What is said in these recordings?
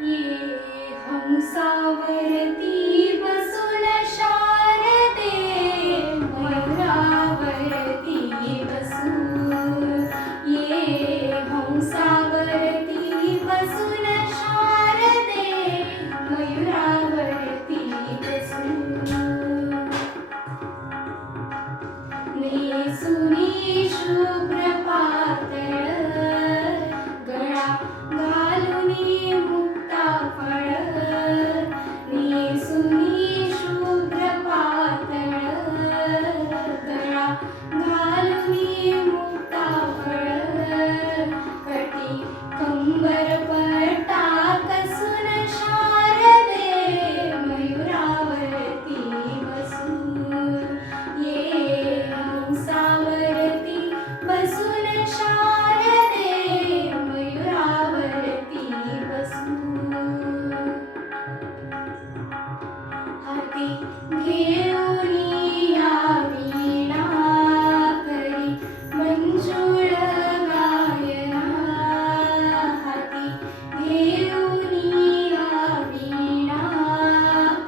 ये हंसावरती बसून शारदे, मयूरावरती बसून. ये हंसावरती बसून शारदे, मयूरावरती बसून. नेसुनी शुभ्र पातळ, गळा घालुनी मुक्ता फळ. नेसुनी शुभ्र पातळ, गळा घालुनी मुक्ता फळ. कटी कंबर पट्टा कसून शारदे, मयूरावरती बसून. ये हंसावरती बसून शारदे, मयूरावरती बसून. हाती घेऊनी या वीणा, करी मंजुळ गायना. हाती घेऊनी या वीणा,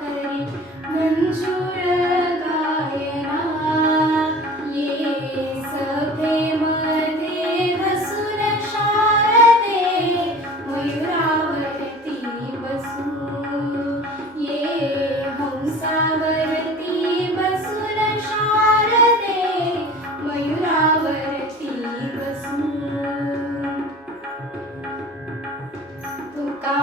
करी मंजुळ गायना. ये सभेमध्ये बसून शारदे, मयूरावरती बसून. ये हंसावरती बसून शारदे, मयूरावरती बसून. तुका